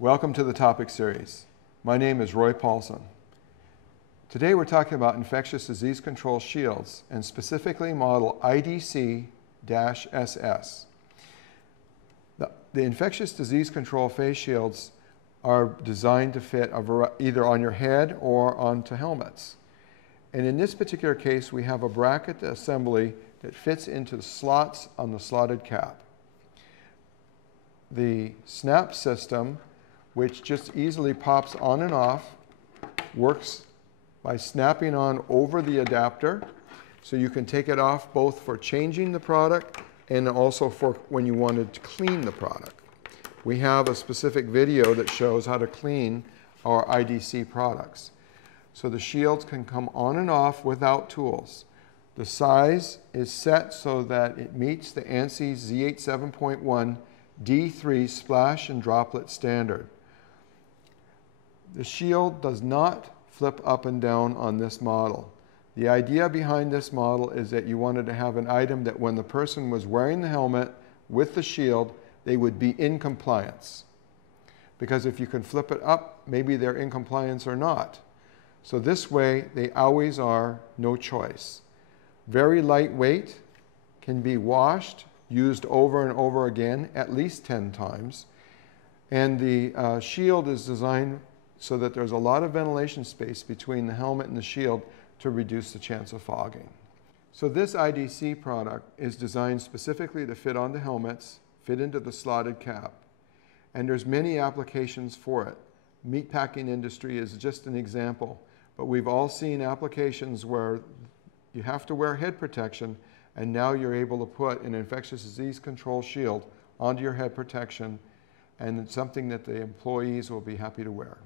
Welcome to the topic series. My name is Roy Paulson. Today we're talking about infectious disease control shields and specifically model IDC-SS. The infectious disease control face shields are designed to fit either on your head or onto helmets. And in this particular case, we have a bracket assembly that fits into the slots on the slotted cap. The snap system, which just easily pops on and off, works by snapping on over the adapter. So you can take it off both for changing the product and also for when you wanted to clean the product. We have a specific video that shows how to clean our IDC products. So the shields can come on and off without tools. The size is set so that it meets the ANSI Z87.1 D3 splash and droplet standard. The shield does not flip up and down on this model. The idea behind this model is that you wanted to have an item that when the person was wearing the helmet with the shield, they would be in compliance. Because if you can flip it up, maybe they're in compliance or not. So this way, they always are, no choice. Very lightweight, can be washed, used over and over again, at least 10 times. And the shield is designed so that there's a lot of ventilation space between the helmet and the shield to reduce the chance of fogging. So this IDC product is designed specifically to fit onto helmets, fit into the slotted cap. And there's many applications for it. Meatpacking industry is just an example, but we've all seen applications where you have to wear head protection and now you're able to put an infectious disease control shield onto your head protection, and it's something that the employees will be happy to wear.